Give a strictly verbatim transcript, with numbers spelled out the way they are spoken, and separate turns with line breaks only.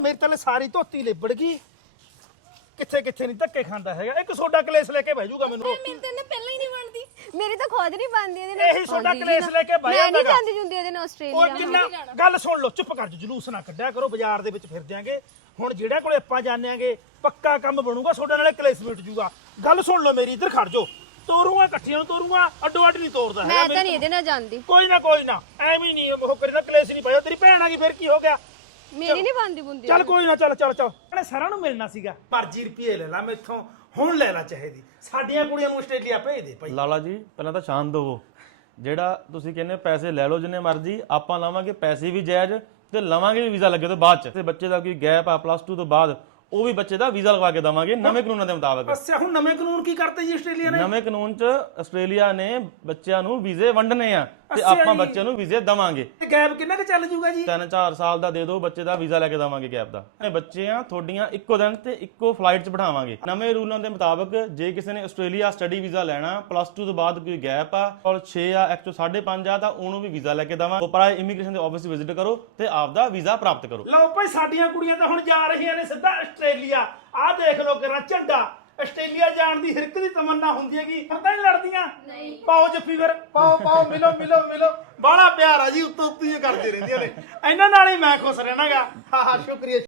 मेरे तले सारी धोती लिबड़ गई किथे किथे नहीं धक्के खांदा हैगा एक सोडा कलेस लेके बह जाऊगा मैनू
मेरी ਤਾਂ ਨਾ ਪਹਿਲਾਂ ਹੀ ਨਹੀਂ ਬਣਦੀ ਮੇਰੀ ਤਾਂ ਖੁਦ ਨਹੀਂ ਬਣਦੀ ਇਹਦੇ
ਇਹੀ ਸੋਡਾ ਕਲੇਸ ਲੈ ਕੇ ਬਹਿ
ਮੈਂ ਨਹੀਂ
ਜਾਂਦਾਗਾ।
ਜਾਂਦੀ ਜੁੰਦੀ ਇਹਦੇ ਨਾਲ
ਉਹ
ਆਸਟ੍ਰੇਲੀਆ
ਕਿੰਨਾ ਗੱਲ ਸੁਣ ਲਓ ਚੁੱਪ ਕਰ ਜਾ ਜਲੂਸ ਨਾ ਕੱਢਿਆ ਕਰੋ ਬਾਜ਼ਾਰ ਦੇ ਵਿੱਚ ਫਿਰ ਦਿਆਂਗੇ ਹੁਣ ਜਿਹੜਾ ਕੋਲੇ ਆਪਾਂ ਜਾਣਾਂਗੇ ਪੱਕਾ ਕੰਮ ਬਣੂਗਾ ਸੋਡਾ ਨਾਲੇ ਕਲੇਸ ਮਿਟ ਜੂਗਾ ਗੱਲ ਸੁਣ ਲਓ ਮੇਰੀ ਇੱਧਰ ਖੜ ਜਾਓ ਤੋਰੂਆਂ ਇਕੱਠੀਆਂ ਨੂੰ ਤੋਰੂਆਂ ਅੱਡੋ ਅੱਡ ਨਹੀਂ ਤੋਰਦਾ
ਮੈਂ ਤਾਂ ਨਹੀਂ ਇਹਦੇ ਨਾਲ ਜਾਂਦੀ
ਕੋਈ ਨਾ ਕੋਈ ਨਾ ਐਵੇਂ ਨਹੀਂ ਉਹ ਕਰੀਦਾ ਕਲੇਸ ਨਹੀਂ ਪਾਇਆ ਤੇਰੀ ਭੈਣ ਆ ਗਈ ਫਿਰ ਕੀ ਹੋ ਗਿਆ
ਮੇਰੀ ਨਹੀਂ ਬਣਦੀ ਬੁੰਦੀ
ਚੱਲ ਕੋਈ ਨਾ ਚੱਲ ਚੱਲ ਚੱਲ ਇਹਨੇ ਸਾਰਿਆਂ ਨੂੰ ਮਿਲਣਾ ਸੀਗਾ ਮਰਜ਼ੀ ਰੁਪਏ ਲੈ ਲੈ ਮੈਥੋਂ ਹੁਣ ਲੈ ਲੈ ਚਾਹੀਦੀ ਸਾਡੀਆਂ ਕੁੜੀਆਂ ਨੂੰ ਆਸਟ੍ਰੇਲੀਆ ਭੇਜ ਦੇ ਭਾਈ
ਲਾਲਾ ਜੀ ਪਹਿਲਾਂ ਤਾਂ ਸ਼ਾਂਤ ਹੋਵੋ ਜਿਹੜਾ ਤੁਸੀਂ ਕਹਿੰਦੇ ਪੈਸੇ ਲੈ ਲਓ ਜਿੰਨੇ ਮਰਜ਼ੀ ਆਪਾਂ ਲਾਵਾਂਗੇ ਪੈਸੇ ਵੀ ਜਾਇਜ਼ ਤੇ ਲਵਾਂਗੇ ਵੀ ਵੀਜ਼ਾ ਲੱਗੇ ਤੋਂ ਬਾਅਦ ਚ ਤੇ ਬੱਚੇ ਦਾ ਕੋਈ ਗੈਪ ਆ ਪਲੱਸ ਟੂ ਤੋਂ ਬਾਅਦ ਉਹ ਵੀ ਬੱਚੇ ਦਾ ਵੀਜ਼ਾ ਲਗਵਾ ਕੇ ਦਵਾਂਗੇ ਨਵੇਂ ਕਾਨੂੰਨਾਂ ਦੇ ਮੁਤਾਬਕ।
ਅੱਛਾ ਹੁਣ ਨਵੇਂ ਕਾਨੂੰਨ ਕੀ ਕਰਤੇ ਜੀ ਆਸਟ੍ਰੇਲੀਆ ਨੇ
ਨਵੇਂ ਕਾਨੂੰਨ ਚ ਆਸਟ੍ਰੇਲੀਆ ਨੇ ਬੱਚਿਆਂ ਨੂੰ ਵੀਜ਼ੇ ਵੰਡਣੇ ਆ ਤੇ
ਅੱਛਾ
ਆਪਾਂ
ਜੀ।
ਬੱਚਿਆਂ ਨੂੰ ਵੀਜ਼ੇ ਦਵਾਂਗੇ।
ਗੈਪ ਕਿੰਨਾ ਕੁ ਚੱਲ ਜੂਗਾ ਜੀ
ਤਿੰਨ ਚਾਰ ਸਾਲ ਦਾ ਦੇ ਦਿਓ ਬੱਚੇ ਦਾ ਵੀਜ਼ਾ ਲੈ ਕੇ ਦਵਾਂਗੇ ਗੈਪ ਦਾ। ਇਹ ਬੱਚੇ ਆ ਤੁਹਾਡੀਆਂ ਇੱਕੋ ਦਿਨ ਤੇ ਇੱਕੋ ਫਲਾਈਟ 'ਚ ਬਿਠਾਵਾਂਗੇ। ਨਵੇਂ ਰੂਲਾਂ ਦੇ ਮੁਤਾਬਕ ਜੇ ਕਿਸੇ ਨੇ ਆਸਟ੍ਰੇਲੀਆ ਸਟੱਡੀ ਵੀਜ਼ਾ ਲੈਣਾ ਪਲੱਸ ਟੂ ਤੋਂ ਬਾਅਦ ਕੋਈ ਗੈਪ ਆ ਔਰ ਛੇ ਆ ਇੱਕ ਤੋਂ ਸਾਢੇ ਪੰਜ ਆ ਤਾਂ ਉਹਨੂੰ ਵੀ ਵੀਜ਼ਾ ਲੈ ਕੇ ਦਵਾਂਗੇ। ਉਪਰ ਇਮੀਗ੍ਰੇਸ਼ਨ ਦੇ ਆਫਿਸ ਵਿਜ਼ਿਟ ਕਰੋ ਤੇ ਆਪਦਾ ਵੀਜ਼ਾ ਪ੍ਰਾਪਤ ਕਰੋ।
ਲਓ ਭਾਈ ਸਾਡੀਆਂ ਕੁੜੀਆਂ ਤਾਂ ਹੁਣ ਜਾ ਰਹੀਆਂ ਨੇ ਸਿੱਧਾ ਆਸਟ੍ਰੇਲੀਆ ਆਹ ਦੇਖ ਲਓ ਕਿਹੜਾ ਝੰਡਾ ਆਸਟ੍ਰੇਲੀਆ ਜਾਣ ਦੀ ਹਰ ਇੱਕ ਦੀ ਤਮੰਨਾ ਹੁੰਦੀ ਹੈਗੀ ਹੁਣ ਤਾਂ ਨਹੀਂ ਲੜਦੀਆਂ ਨਹੀਂ ਪਾਓ ਜੱਫੀ ਫਿਰ ਪਾਓ ਪਾਓ ਮਿਲੋ ਮਿਲੋ ਮਿਲੋ ਬਾਹਲਾ ਪਿਆਰ ਆ ਜੀ ਉੱਤੋਂ ਉੱਤੋਂ ਹੀ ਕਰਦੇ ਰਹਿੰਦੀਆਂ ਨੇ ਇਹਨਾਂ ਨਾਲ ਹੀ ਮੈਂ ਖੁਸ਼ ਰਹਿਣਾਗਾ ਹਾਂ ਹਾਂ ਸ਼ੁਕਰੀਆ।